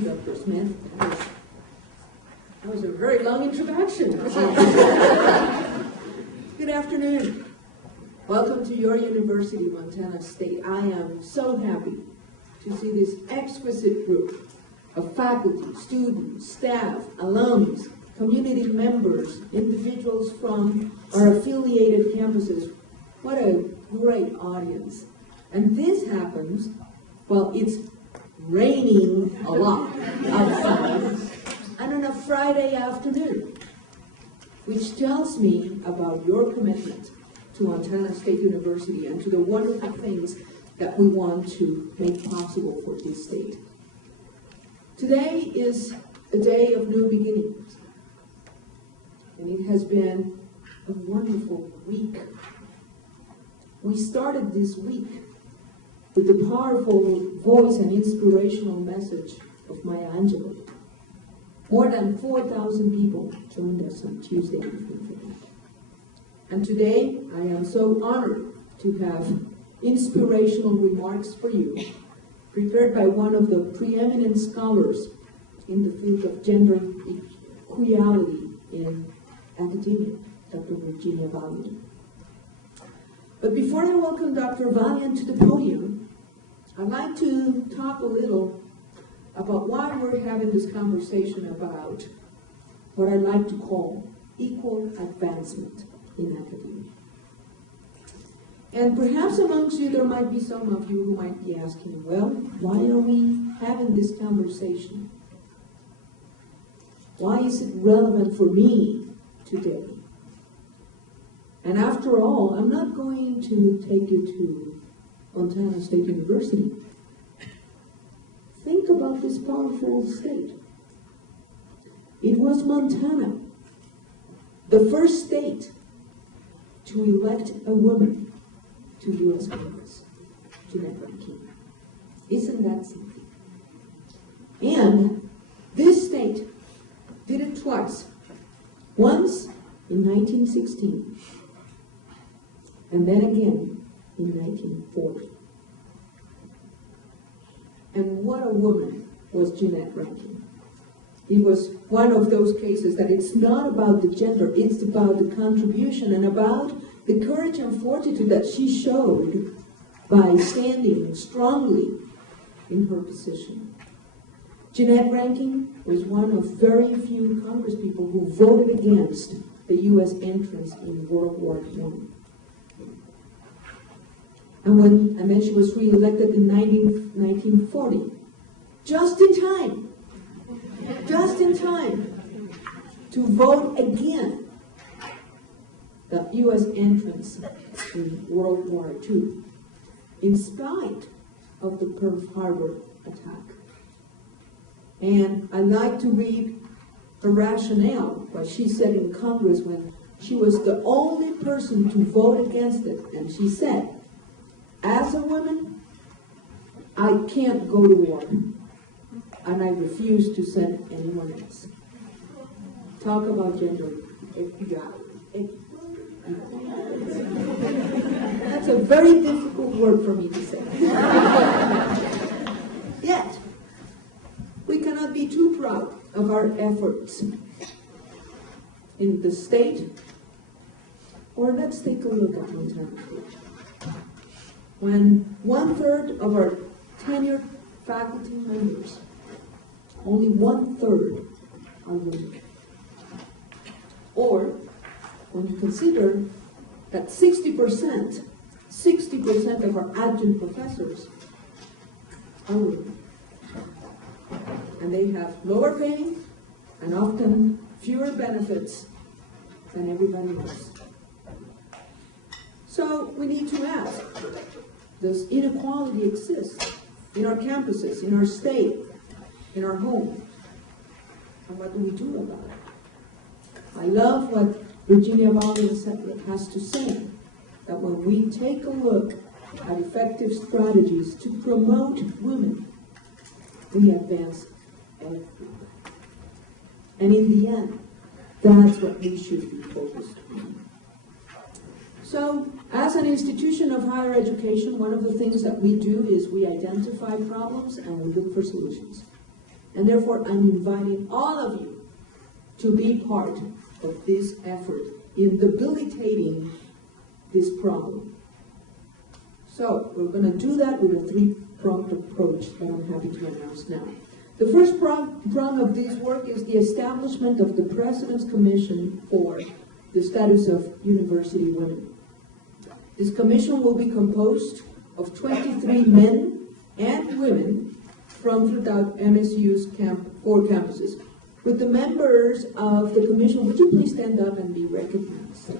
you, Dr. Smith. That was a very long introduction. Good afternoon. Welcome to your university, Montana State. I am so happy to see this exquisite group of faculty, students, staff, alums, community members, individuals from our affiliated campuses. What a great audience. And this happens while it's raining a lot outside and on a Friday afternoon, which tells me about your commitment to Montana State University and to the wonderful things that we want to make possible for this state. Today is a day of new beginnings, and it has been a wonderful week. We started this week with the powerful voice and inspirational message of Maya Angelou. More than 4,000 people joined us on Tuesday evening for that. And today, I am so honored to have inspirational remarks for you, prepared by one of the preeminent scholars in the field of gender equality in academia, Dr. Virginia Valian. But before I welcome Dr. Valian to the podium, I'd like to talk a little about why we're having this conversation about what I like to call equal advancement in academia. And perhaps amongst you, there might be some of you who might be asking, well, why are we having this conversation? Why is it relevant for me today? And after all, I'm not going to take you to Montana State University. Think about this powerful state. It was Montana, the first state to elect a woman to U.S. Congress, Jeanette Rankin. Isn't that something? And this state did it twice. Once in 1916, and then again in 1940. And what a woman was Jeanette Rankin. It was one of those cases that it's not about the gender, it's about the contribution and about the courage and fortitude that she showed by standing strongly in her position. Jeanette Rankin was one of very few congresspeople who voted against the U.S. entrance in World War I. And then she was re-elected in 1940, just in time to vote against the U.S. entrance in World War II, in spite of the Pearl Harbor attack. And I like to read her rationale, what she said in Congress when she was the only person to vote against it. And she said, as a woman, I can't go to war, and I refuse to send anyone else. Talk about gender equality. That's a very difficult word for me to say. Yet, we cannot be too proud of our efforts in the state, or let's take a look at Montana. When 1/3 of our tenured faculty members, only 1/3 are women. Or when you consider that 60% of our adjunct professors are women. And they have lower pay and often fewer benefits than everybody else. So we need to ask, does inequality exist in our campuses, in our state, in our home? And what do we do about it? I love what Virginia Valian has to say, that when we take a look at effective strategies to promote women, we advance everything. And in the end, that's what we should be focused on. So, as an institution of higher education, one of the things that we do is we identify problems and we look for solutions. And therefore, I'm inviting all of you to be part of this effort in debilitating this problem. So we're going to do that with a three-pronged approach that I'm happy to announce now. The first prong of this work is the establishment of the President's Commission for the Status of University Women. This commission will be composed of 23 men and women from throughout MSU's 4 campuses. With the members of the commission, would you please stand up and be recognized?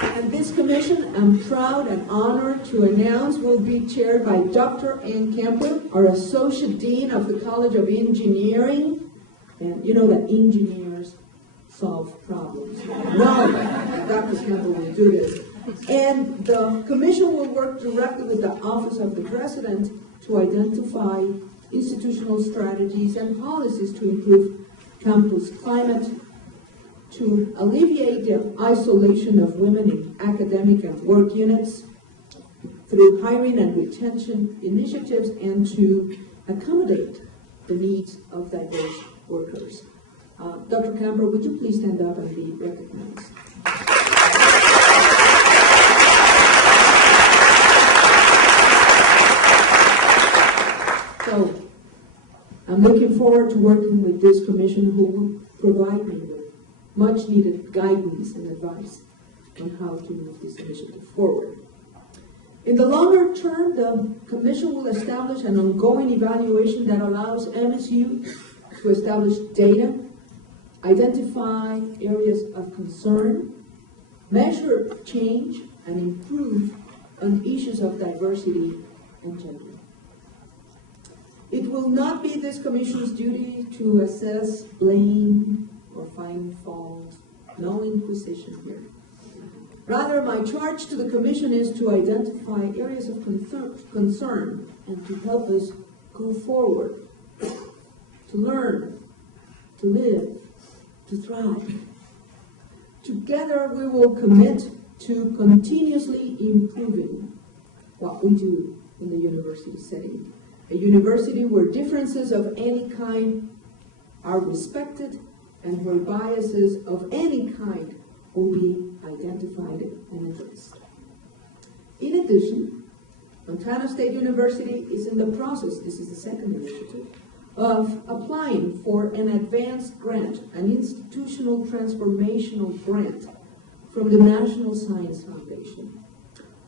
And this commission, I'm proud and honored to announce, will be chaired by Dr. Ann Kemper, our Associate Dean of the College of Engineering. And you know that engineers solve problems. No, Dr. Kemper will do this. And the commission will work directly with the Office of the President to identify institutional strategies and policies to improve campus climate, to alleviate the isolation of women in academic and work units through hiring and retention initiatives, and to accommodate the needs of diverse workers. Dr. Kemper, would you please stand up and be recognized? So, I'm looking forward to working with this commission, who will provide me with much needed guidance and advice on how to move this initiative forward. In the longer term, the commission will establish an ongoing evaluation that allows MSU to establish data, identify areas of concern, measure change, and improve on issues of diversity and gender. It will not be this commission's duty to assess, blame, or find fault. No inquisition here. Rather, my charge to the commission is to identify areas of concern and to help us go forward, to learn, to live, to thrive. Together, we will commit to continuously improving what we do in the university setting. A university where differences of any kind are respected and where biases of any kind will be identified and addressed. In addition, Montana State University is in the process, this is the second initiative, of applying for an advanced grant, an institutional transformational grant from the National Science Foundation.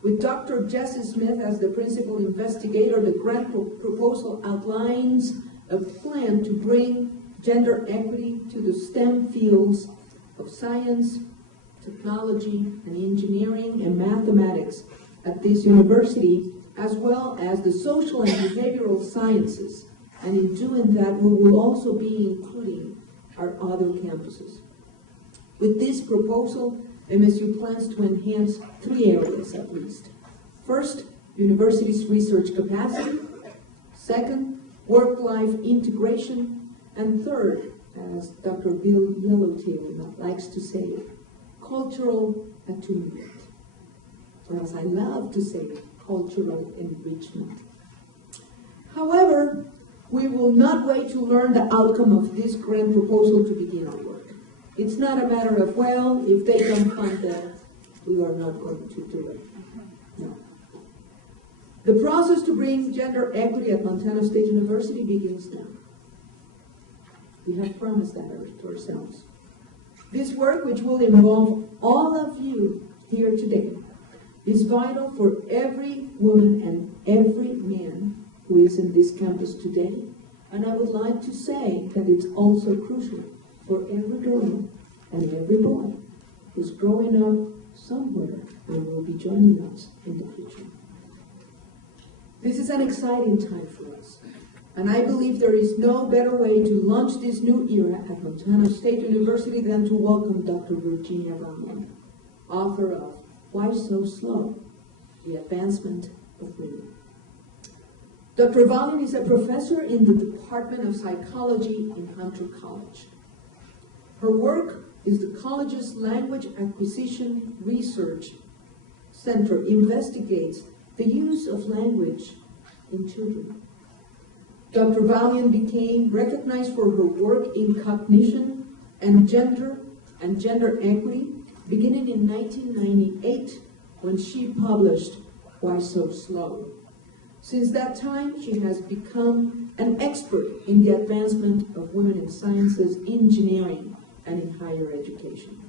With Dr. Jesse Smith as the principal investigator, the grant proposal outlines a plan to bring gender equity to the STEM fields of science, technology, and engineering and mathematics at this university, as well as the social and behavioral sciences. And in doing that, we will also be including our other campuses. With this proposal, MSU plans to enhance 3 areas at least. First, university's research capacity. Second, work-life integration. And third, as Dr. Bill Yellowtail likes to say, cultural attunement. Or as I love to say, cultural enrichment. However, we will not wait to learn the outcome of this grant proposal to begin our work. It's not a matter of, well, if they don't fund that, we are not going to do it. No. The process to bring gender equity at Montana State University begins now. We have promised that to ourselves. This work, which will involve all of you here today, is vital for every woman and every man who is in this campus today. And I would like to say that it's also crucial for every girl and every boy who's growing up somewhere and will be joining us in the future. This is an exciting time for us. And I believe there is no better way to launch this new era at Montana State University than to welcome Dr. Virginia Valian, author of Why So Slow? The Advancement of Women. Dr. Valian is a professor in the Department of Psychology in Hunter College. Her work is the college's Language Acquisition Research Center investigates the use of language in children. Dr. Valian became recognized for her work in cognition and gender equity beginning in 1998 when she published Why So Slow? Since that time, she has become an expert in the advancement of women in sciences, engineering, and in higher education.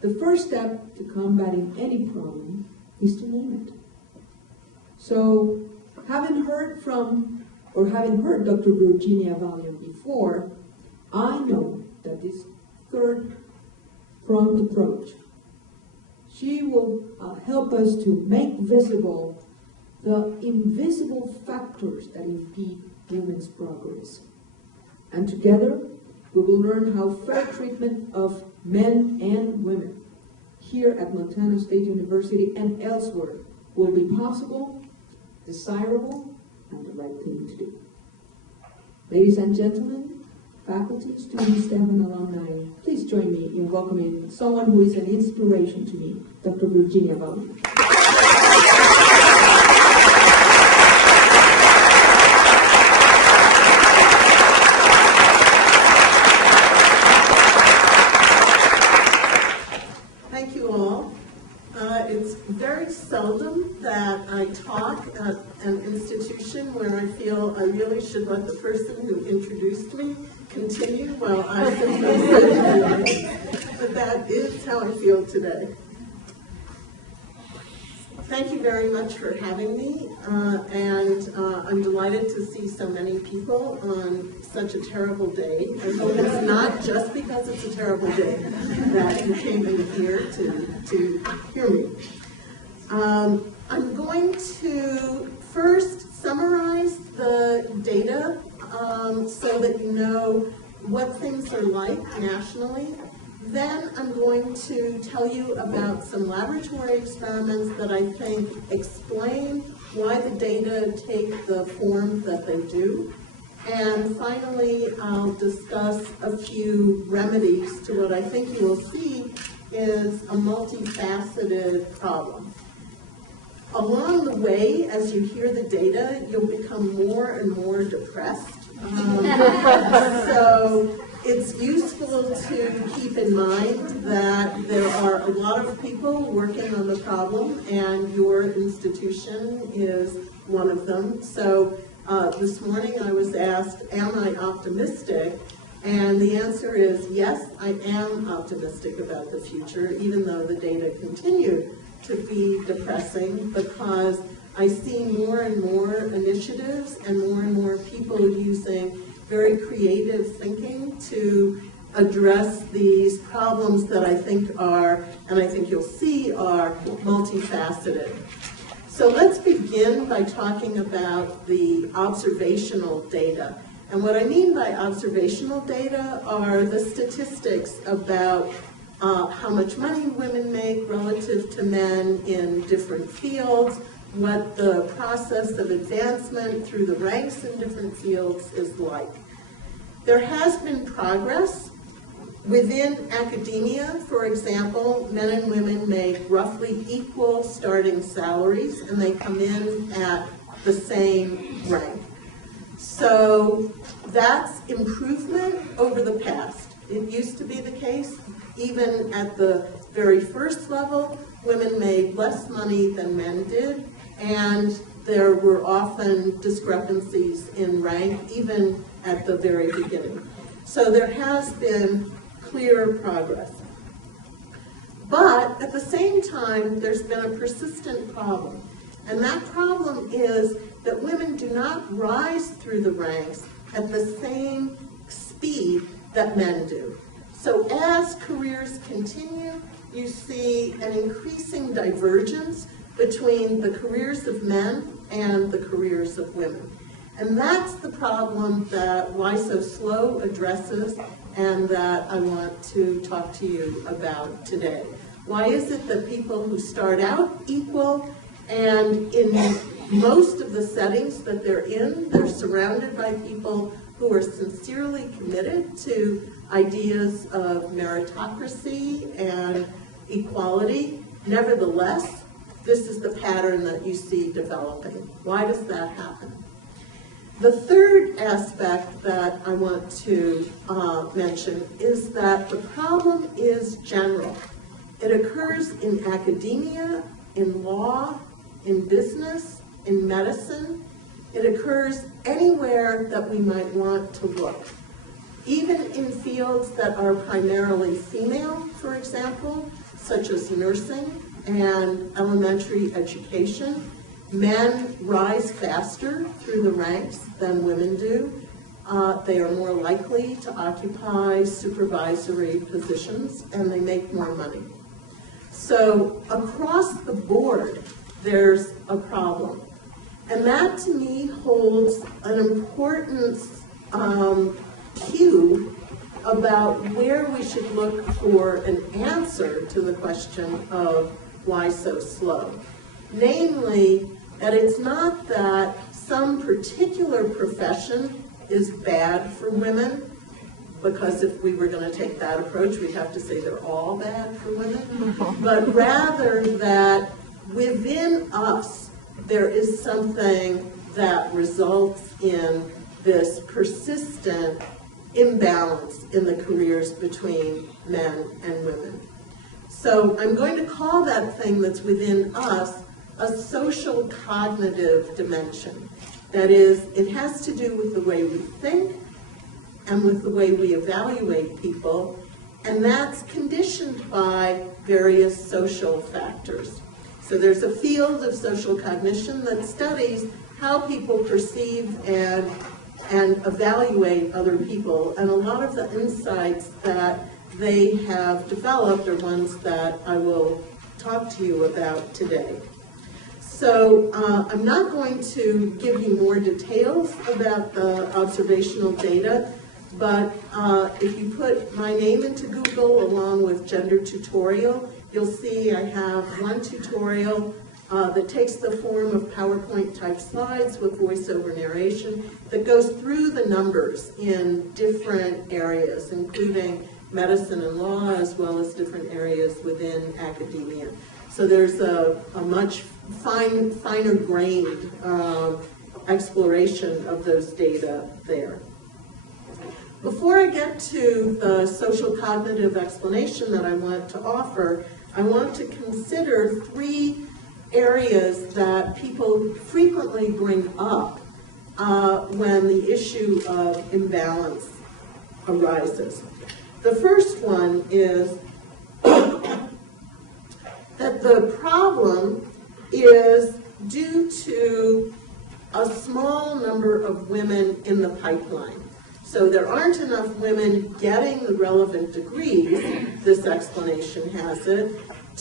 The first step to combating any problem is to name it. So, having heard Dr. Virginia Valian before, I know that this third-pronged approach, she will help us to make visible the invisible factors that impede women's progress. And together, we will learn how fair treatment of men and women here at Montana State University and elsewhere will be possible, desirable, and the right thing to do. Ladies and gentlemen, faculty, students, staff, and alumni, please join me in welcoming someone who is an inspiration to me, Dr. Virginia Valian. Thank you all. It's very seldom that I talk at an institution where I feel I really should let the person who introduced me continue while I sit there. But that is how I feel today. Thank you very much for having me, and I'm delighted to see so many people on such a terrible day. I hope it's not just because it's a terrible day that you came in here to hear me. I'm going to first summarize the data so that you know what things are like nationally. Then I'm going to tell you about some laboratory experiments that I think explain why the data take the form that they do. And finally, I'll discuss a few remedies to what I think you will see is a multifaceted problem. Along the way, as you hear the data, you'll become more and more depressed. So it's useful to keep in mind that there are a lot of people working on the problem, and your institution is one of them. So this morning I was asked, am I optimistic? And the answer is yes, I am optimistic about the future, even though the data continue to be depressing, because I see more and more initiatives and more people using very creative thinking to address these problems that I think are, and I think you'll see, are multifaceted. So let's begin by talking about the observational data. And what I mean by observational data are the statistics about how much money women make relative to men in different fields, what the process of advancement through the ranks in different fields is like. There has been progress. Within academia, for example, men and women make roughly equal starting salaries, and they come in at the same rank. So that's improvement over the past. It used to be the case, even at the very first level, women made less money than men did, and there were often discrepancies in rank, even at the very beginning. So there has been clear progress. But at the same time, there's been a persistent problem. And that problem is that women do not rise through the ranks at the same speed that men do. So as careers continue, you see an increasing divergence between the careers of men and the careers of women. And that's the problem that Why So Slow addresses and that I want to talk to you about today. Why is it that people who start out equal, and in most of the settings that they're in, they're surrounded by people who are sincerely committed to ideas of meritocracy and equality. Nevertheless, this is the pattern that you see developing. Why does that happen? The third aspect that I want to mention is that the problem is general. It occurs in academia, in law, in business, in medicine. It occurs anywhere that we might want to look. Even in fields that are primarily female, for example, such as nursing and elementary education, men rise faster through the ranks than women do. They are more likely to occupy supervisory positions, and they make more money. So across the board, there's a problem. And that, to me, holds an important cue about where we should look for an answer to the question of why so slow. Namely, that it's not that some particular profession is bad for women, because if we were going to take that approach, we'd have to say they're all bad for women, but rather that within us, there is something that results in this persistent imbalance in the careers between men and women. So I'm going to call that thing that's within us a social cognitive dimension. That is, it has to do with the way we think and with the way we evaluate people, and that's conditioned by various social factors. So there's a field of social cognition that studies how people perceive and evaluate other people, and a lot of the insights that they have developed are ones that I will talk to you about today. So I'm not going to give you more details about the observational data, but if you put my name into Google along with gender tutorial, you'll see I have one tutorial that takes the form of PowerPoint type slides with voiceover narration that goes through the numbers in different areas, including medicine and law, as well as different areas within academia. So there's a much finer grained exploration of those data there. Before I get to the social cognitive explanation that I want to offer, I want to consider three areas that people frequently bring up when the issue of imbalance arises. The first one is that the problem is due to a small number of women in the pipeline. So there aren't enough women getting the relevant degrees, this explanation has it,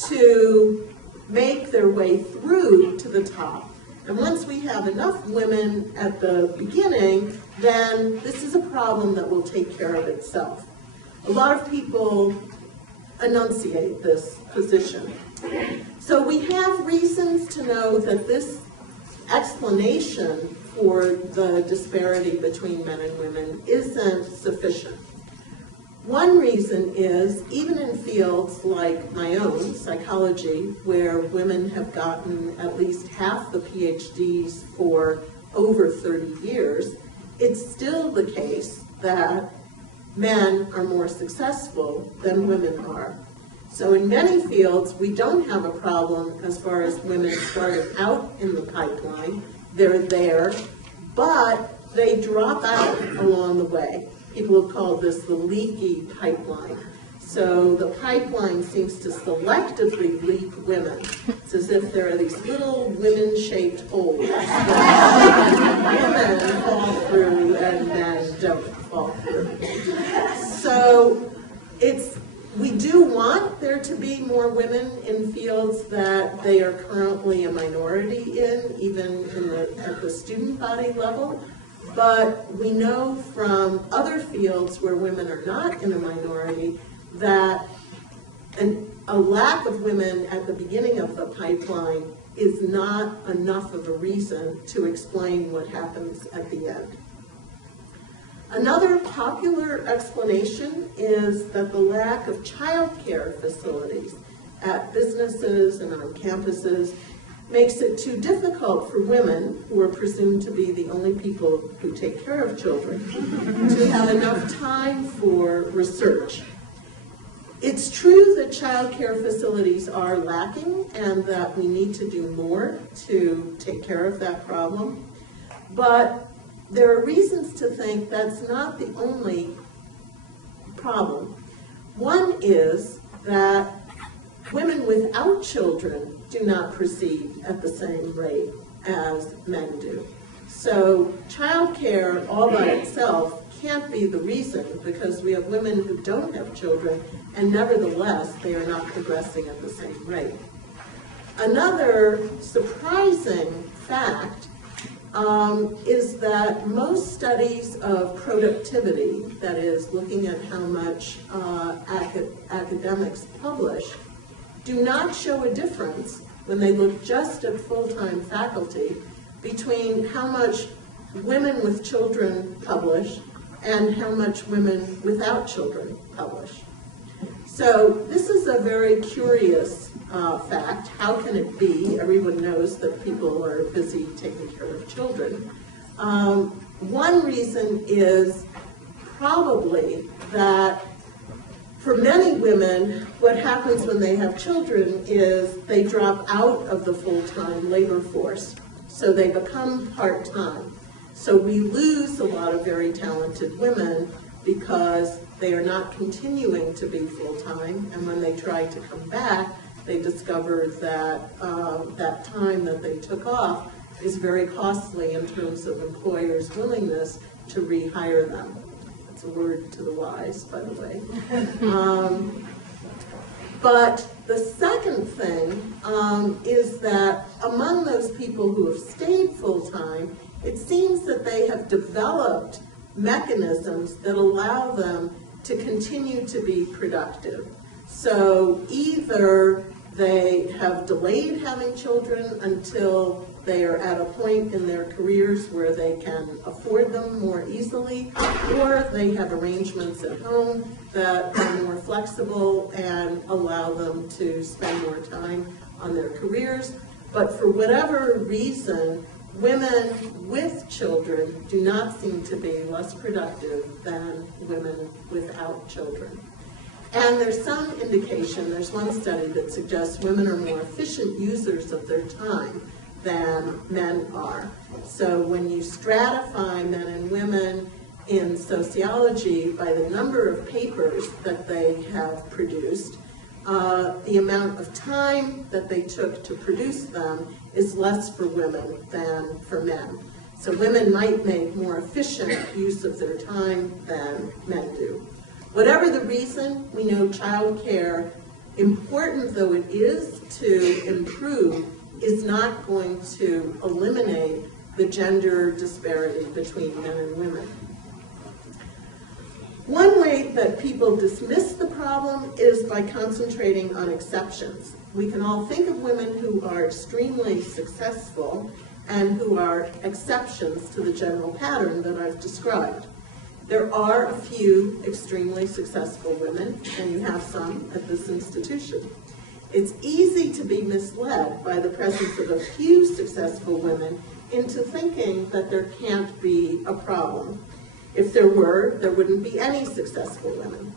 to make their way through to the top. And once we have enough women at the beginning, then this is a problem that will take care of itself. A lot of people enunciate this position. So we have reasons to know that this explanation for the disparity between men and women isn't sufficient. One reason is, even in fields like my own, psychology, where women have gotten at least half the PhDs for over 30 years, it's still the case that men are more successful than women are. So in many fields, we don't have a problem as far as women starting out in the pipeline. They're there, but they drop out along the way. People have called this the leaky pipeline. So the pipeline seems to selectively leak women. It's as if there are these little women-shaped holes that women fall through and men don't fall through. So we do want there to be more women in fields that they are currently a minority in, even at the student body level. But we know from other fields where women are not in a minority that a lack of women at the beginning of the pipeline is not enough of a reason to explain what happens at the end. Another popular explanation is that the lack of childcare facilities at businesses and on campuses makes it too difficult for women, who are presumed to be the only people who take care of children, to have enough time for research. It's true that childcare facilities are lacking and that we need to do more to take care of that problem, but there are reasons to think that's not the only problem. One is that women without children do not proceed at the same rate as men do. So childcare all by itself can't be the reason, because we have women who don't have children and nevertheless they are not progressing at the same rate. Another surprising fact is that most studies of productivity, that is, looking at how much academics publish, do not show a difference when they look just at full-time faculty between how much women with children publish and how much women without children publish. So this is a very curious fact. How can it be? Everyone knows that people are busy taking care of children. One reason is probably that for many women, what happens when they have children is they drop out of the full-time labor force, so they become part-time. So we lose a lot of very talented women because they are not continuing to be full-time, and when they try to come back, they discover that that time that they took off is very costly in terms of employers' willingness to rehire them. That's a word to the wise, by the way. But the second thing is that among those people who have stayed full-time, it seems that they have developed mechanisms that allow them to continue to be productive. So either they have delayed having children until they are at a point in their careers where they can afford them more easily, or they have arrangements at home that are more flexible and allow them to spend more time on their careers. But for whatever reason, women with children do not seem to be less productive than women without children. And there's some indication, there's one study that suggests women are more efficient users of their time than men are. So when you stratify men and women in sociology by the number of papers that they have produced, the amount of time that they took to produce them is less for women than for men. So women might make more efficient use of their time than men do. Whatever the reason, we know child care, important though it is to improve, is not going to eliminate the gender disparity between men and women. One way that people dismiss the problem is by concentrating on exceptions. We can all think of women who are extremely successful and who are exceptions to the general pattern that I've described. There are a few extremely successful women, and you have some at this institution. It's easy to be misled by the presence of a few successful women into thinking that there can't be a problem. If there were, there wouldn't be any successful women.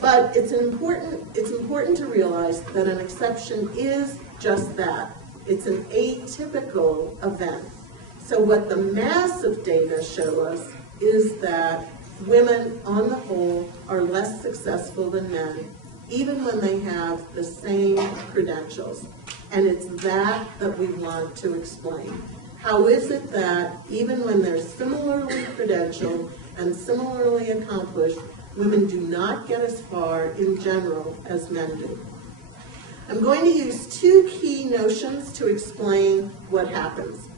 But it's important to realize that an exception is just that. It's an atypical event. So what the massive data show us is that women on the whole are less successful than men, even when they have the same credentials. And it's that we want to explain. How is it that even when they're similarly credentialed and similarly accomplished, women do not get as far in general as men do? I'm going to use two key notions to explain what happens.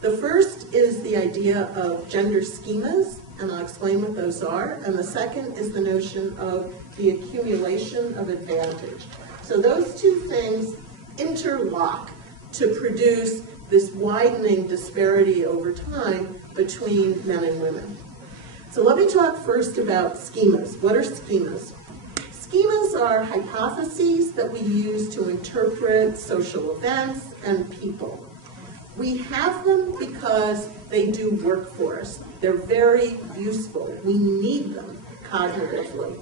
The first is the idea of gender schemas, and I'll explain what those are. And the second is the notion of the accumulation of advantage. So those two things interlock to produce this widening disparity over time between men and women. So let me talk first about schemas. What are schemas? Schemas are hypotheses that we use to interpret social events and people. We have them because they do work for us. They're very useful. We need them cognitively.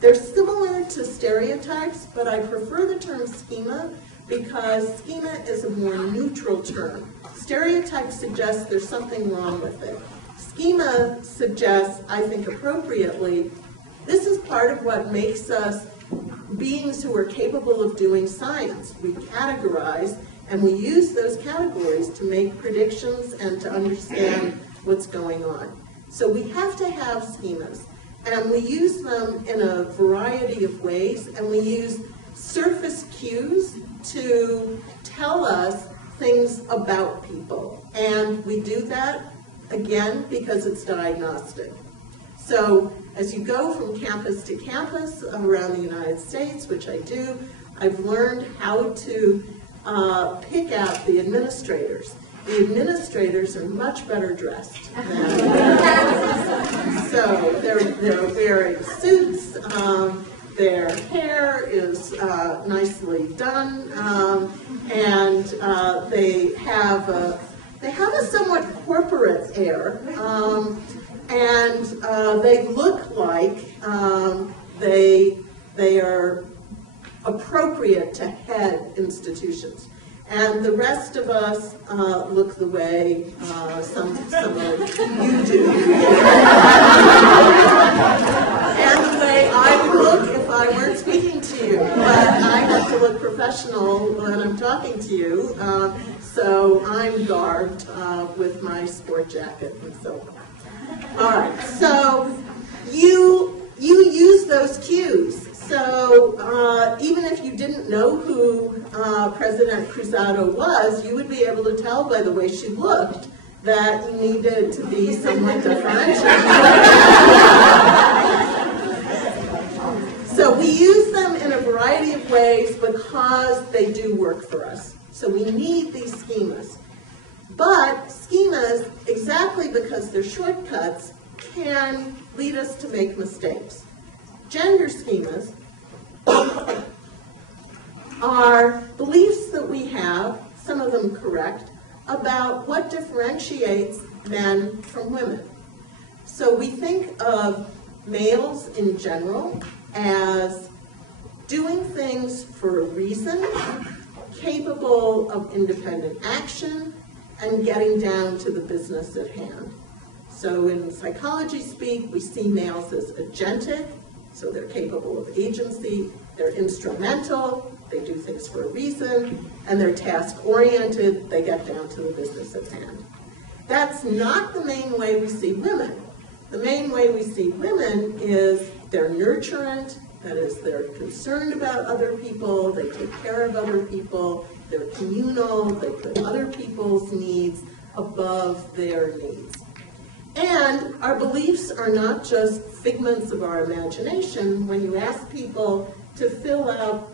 They're similar to stereotypes, but I prefer the term schema because schema is a more neutral term. Stereotype suggests there's something wrong with it. Schema suggests, I think appropriately, this is part of what makes us beings who are capable of doing science. We categorize, and we use those categories to make predictions and to understand what's going on. So we have to have schemas, and we use them in a variety of ways, and we use surface cues to tell us things about people. And we do that, again, because it's diagnostic. So as you go from campus to campus around the United States, which I do, I've learned how to pick out the administrators. The administrators are much better dressed than so they're wearing suits, their hair is nicely done, and they have a somewhat corporate air, and they look like they are appropriate to head institutions. And the rest of us look the way some of you do. And the way I would look if I weren't speaking to you. But I have to look professional when I'm talking to you. So I'm garbed with my sport jacket and so on. All right, so you use those cues. So even if you didn't know who President Cruzado was, you would be able to tell by the way she looked that you needed to be somewhat differentiated. So we use them in a variety of ways because they do work for us. So we need these schemas. But schemas, exactly because they're shortcuts, can lead us to make mistakes. Gender schemas are beliefs that we have, some of them correct, about what differentiates men from women. So we think of males in general as doing things for a reason, capable of independent action, and getting down to the business at hand. So in psychology speak, we see males as agentic, so they're capable of agency, they're instrumental, they do things for a reason, and they're task-oriented, they get down to the business at hand. That's not the main way we see women. The main way we see women is they're nurturant, that is, they're concerned about other people, they take care of other people, they're communal, they put other people's needs above their needs. And our beliefs are not just figments of our imagination. When you ask people to fill out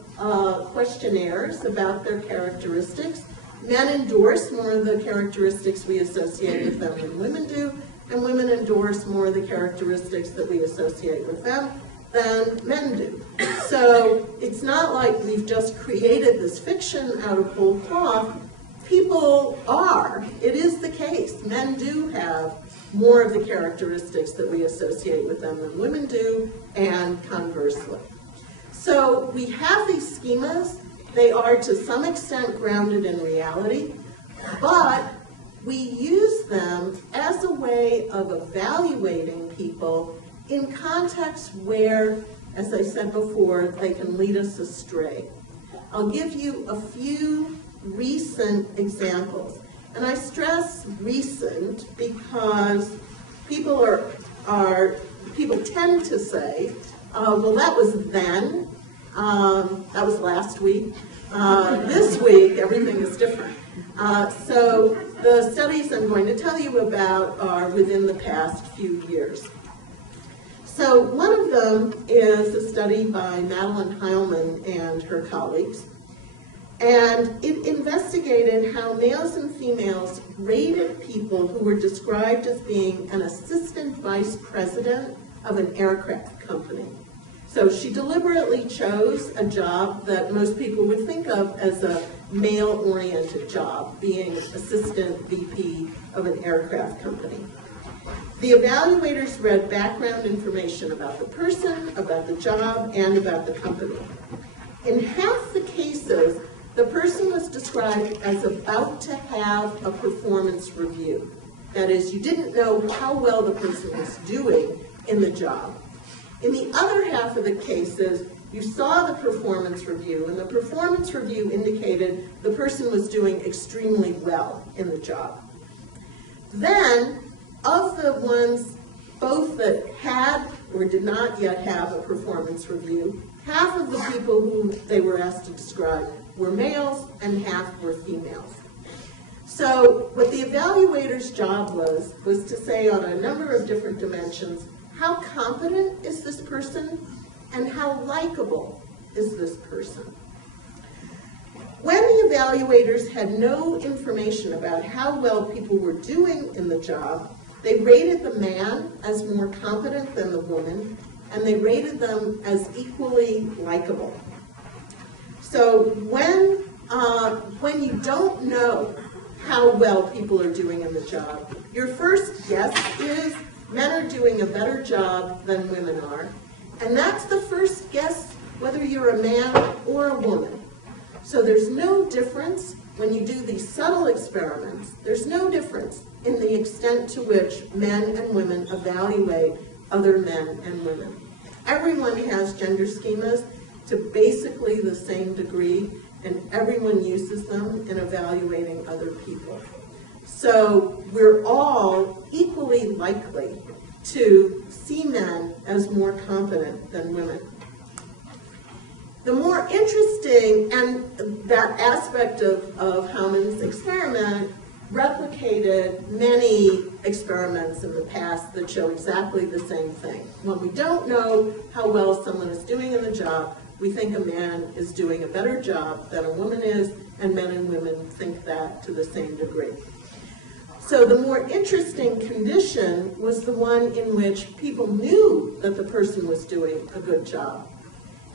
questionnaires about their characteristics, men endorse more of the characteristics we associate with them than women do, and women endorse more of the characteristics that we associate with them than men do. So it's not like we've just created this fiction out of whole cloth. People are. It is the case. Men do have more of the characteristics that we associate with them than women do, and conversely. So we have these schemas. They are to some extent grounded in reality, but we use them as a way of evaluating people in contexts where, as I said before, they can lead us astray. I'll give you a few recent examples. And I stress recent because people tend to say, well, that was then, that was last week. This week, everything is different. So the studies I'm going to tell you about are within the past few years. So one of them is a study by Madeline Heilman and her colleagues. And it investigated how males and females rated people who were described as being an assistant vice president of an aircraft company. So she deliberately chose a job that most people would think of as a male-oriented job, being assistant VP of an aircraft company. The evaluators read background information about the person, about the job, and about the company. In half the cases, the person was described as about to have a performance review. That is, you didn't know how well the person was doing in the job. In the other half of the cases, you saw the performance review, and the performance review indicated the person was doing extremely well in the job. Then, of the ones both that had or did not yet have a performance review, half of the people who they were asked to describe were males and half were females. So what the evaluator's job was to say on a number of different dimensions, how competent is this person and how likable is this person? When the evaluators had no information about how well people were doing in the job, they rated the man as more competent than the woman, and they rated them as equally likable. So when you don't know how well people are doing in the job, your first guess is men are doing a better job than women are. And that's the first guess whether you're a man or a woman. So there's no difference when you do these subtle experiments. There's no difference in the extent to which men and women evaluate other men and women. Everyone has gender schemas to basically the same degree, and everyone uses them in evaluating other people. So we're all equally likely to see men as more competent than women. The more interesting, and that aspect of Haumann's experiment replicated many experiments in the past that show exactly the same thing. When we don't know how well someone is doing in the job, we think a man is doing a better job than a woman is, and men and women think that to the same degree. So the more interesting condition was the one in which people knew that the person was doing a good job.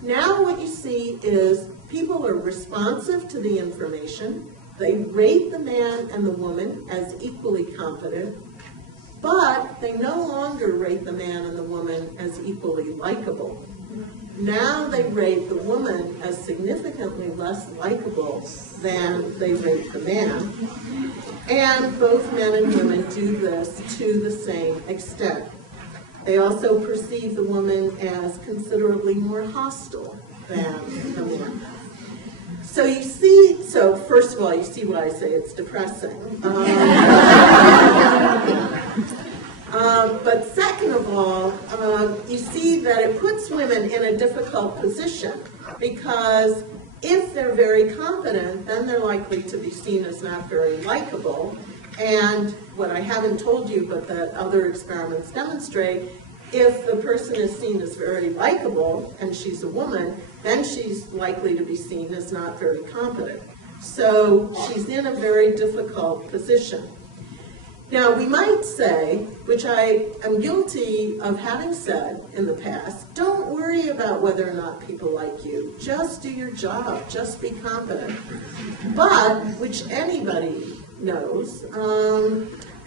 Now what you see is people are responsive to the information. They rate the man and the woman as equally competent, but they no longer rate the man and the woman as equally likable. Now they rate the woman as significantly less likable than they rate the man. And both men and women do this to the same extent. They also perceive the woman as considerably more hostile than the man. So you see, so first of all, you see why I say it's depressing. But second of all, you see that it puts women in a difficult position, because if they're very competent, then they're likely to be seen as not very likable. And what I haven't told you, but that other experiments demonstrate, if the person is seen as very likable and she's a woman, then she's likely to be seen as not very competent. So she's in a very difficult position. Now, we might say, which I am guilty of having said in the past, don't worry about whether or not people like you. Just do your job. Just be competent. But, which anybody knows,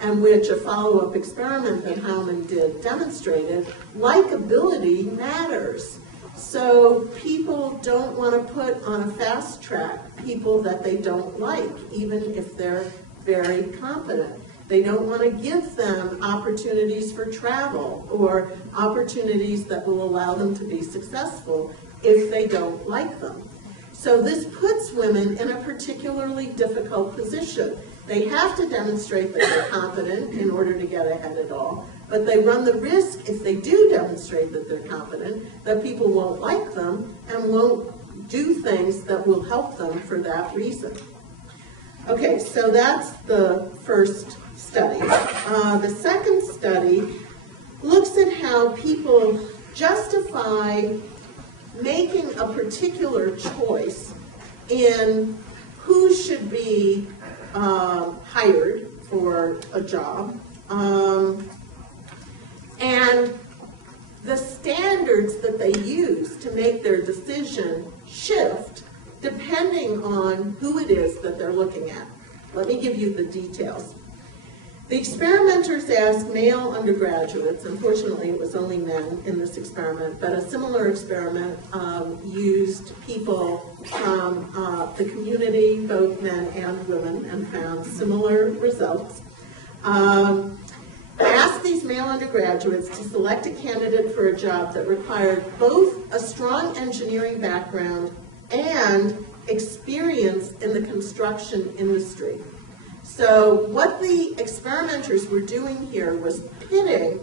and which a follow-up experiment that Haumann did demonstrated, likability matters. So people don't want to put on a fast track people that they don't like, even if they're very competent. They don't want to give them opportunities for travel or opportunities that will allow them to be successful if they don't like them. So this puts women in a particularly difficult position. They have to demonstrate that they're competent in order to get ahead at all, but they run the risk, if they do demonstrate that they're competent, that people won't like them and won't do things that will help them for that reason. Okay, so that's the first study. The second study looks at how people justify making a particular choice in who should be hired for a job, and the standards that they use to make their decision shift depending on who it is that they're looking at. Let me give you the details. The experimenters asked male undergraduates, unfortunately it was only men in this experiment, but a similar experiment used people from the community, both men and women, and found similar results. Asked these male undergraduates to select a candidate for a job that required both a strong engineering background and experience in the construction industry. So what the experimenters were doing here was pitting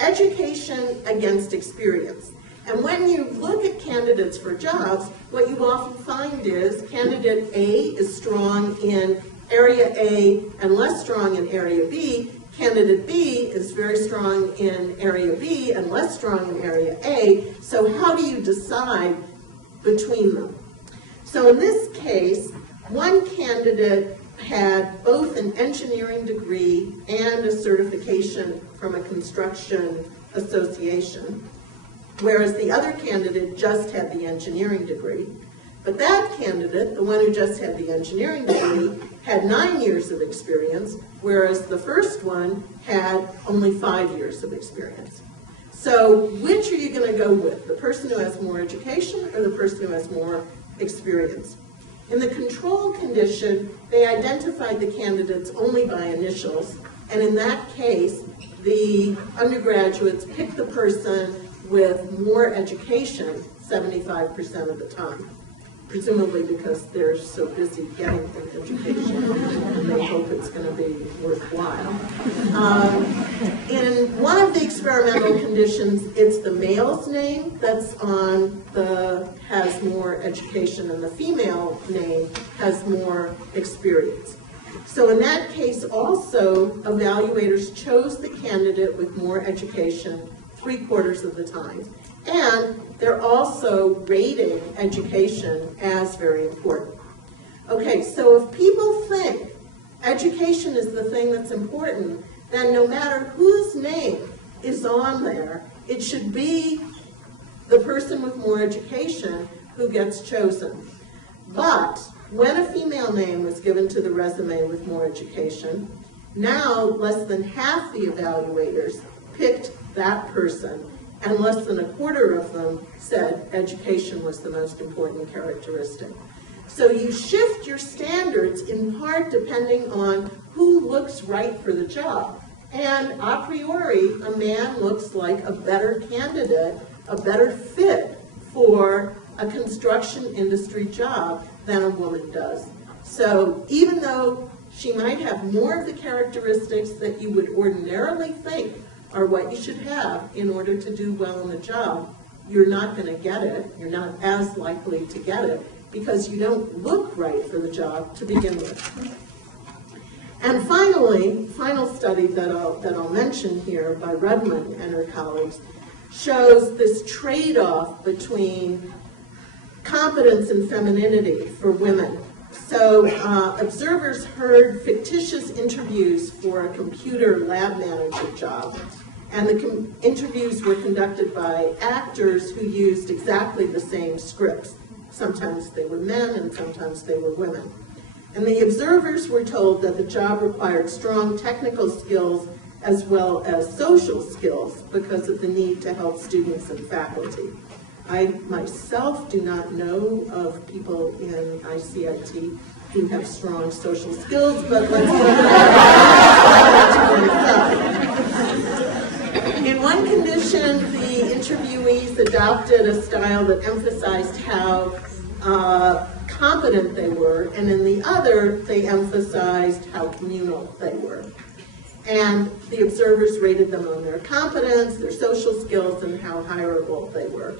education against experience. And when you look at candidates for jobs, what you often find is candidate A is strong in area A and less strong in area B. Candidate B is very strong in area B and less strong in area A. So how do you decide between them? So in this case, one candidate had both an engineering degree and a certification from a construction association, whereas the other candidate just had the engineering degree. But that candidate, the one who just had the engineering degree, had 9 years of experience, whereas the first one had only 5 years of experience. So which are you going to go with? The person who has more education or the person who has more experience? In the control condition, they identified the candidates only by initials, and in that case, the undergraduates picked the person with more education 75% of the time, presumably because they're so busy getting an education, and they hope it's going to be worthwhile. In one of the experimental conditions, it's the male's name that's on has more education, and the female name has more experience. So in that case also, evaluators chose the candidate with more education 3/4 of the time. And they're also rating education as very important. Okay, so if people think education is the thing that's important, then no matter whose name is on there, it should be the person with more education who gets chosen. But when a female name was given to the resume with more education, now less than half the evaluators picked that person, and less than 1/4 of them said education was the most important characteristic. So you shift your standards in part depending on who looks right for the job. And a priori, a man looks like a better candidate, a better fit for a construction industry job than a woman does. So even though she might have more of the characteristics that you would ordinarily think are what you should have in order to do well in the job, you're not going to get it. You're not as likely to get it because you don't look right for the job to begin with. And finally, final study that I'll mention here by Rudman and her colleagues shows this trade-off between competence and femininity for women. So observers heard fictitious interviews for a computer lab manager job. And the interviews were conducted by actors who used exactly the same scripts. Sometimes they were men and sometimes they were women. And the observers were told that the job required strong technical skills as well as social skills because of the need to help students and faculty. I myself do not know of people in ICIT who have strong social skills, but let's in one condition, the interviewees adopted a style that emphasized how competent they were, and in the other, they emphasized how communal they were. And the observers rated them on their competence, their social skills, and how hireable they were.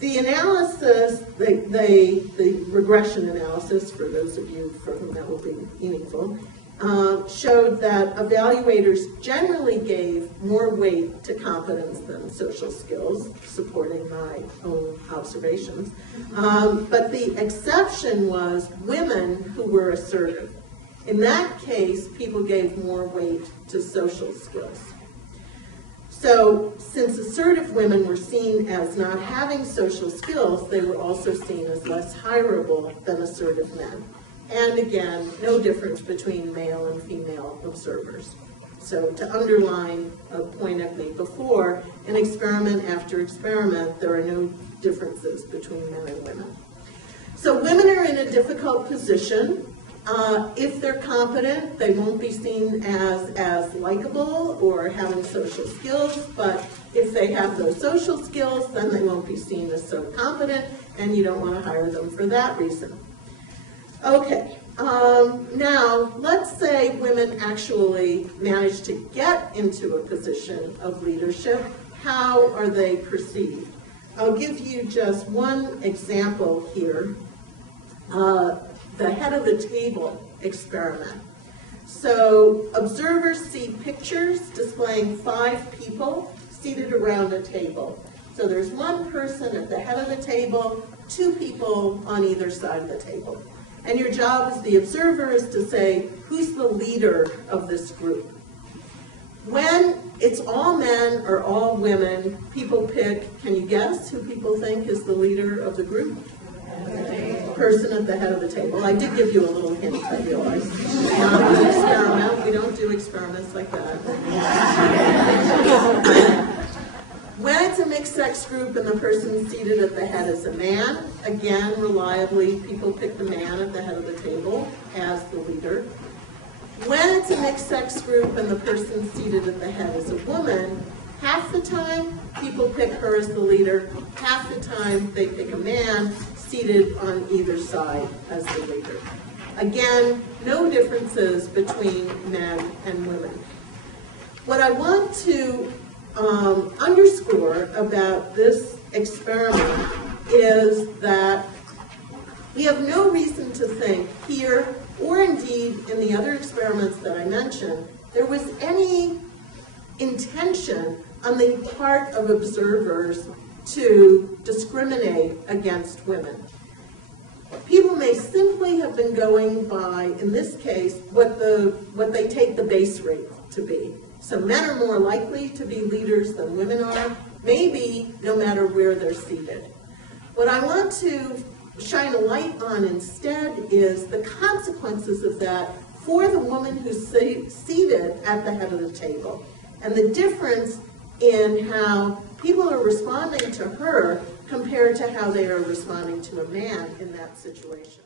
The analysis, the regression analysis, for those of you for whom that will be meaningful, showed that evaluators generally gave more weight to competence than social skills, supporting my own observations. But the exception was women who were assertive. In that case, people gave more weight to social skills. So, since assertive women were seen as not having social skills, they were also seen as less hireable than assertive men. And again, no difference between male and female observers. So to underline a point I've made before, in experiment after experiment, there are no differences between men and women. So women are in a difficult position. If they're competent, they won't be seen as likable or having social skills, but if they have those social skills, then they won't be seen as so competent, and you don't want to hire them for that reason. Okay, now let's say women actually manage to get into a position of leadership. How are they perceived? I'll give you just one example here. The head of the table experiment. So observers see pictures displaying 5 people seated around a table. So there's one person at the head of the table, 2 people on either side of the table. And your job as the observer is to say, who's the leader of this group? When it's all men or all women, people pick, can you guess who people think is the leader of the group? Person at the head of the table. I did give you a little hint, I realize. Not an experiment. We don't do experiments like that. When it's a mixed-sex group and the person seated at the head is a man, again, reliably, people pick the man at the head of the table as the leader. When it's a mixed-sex group and the person seated at the head is a woman, half the time, people pick her as the leader. Half the time, they pick a man seated on either side as the leader. Again, no differences between men and women. What I want to underscore about this experiment is that we have no reason to think here, or indeed in the other experiments that I mentioned, there was any intention on the part of observers to discriminate against women. People may simply have been going by, in this case, what they take the base rate to be. So men are more likely to be leaders than women are, maybe no matter where they're seated. What I want to shine a light on instead is the consequences of that for the woman who's seated at the head of the table, and the difference in how people are responding to her compared to how they are responding to a man in that situation.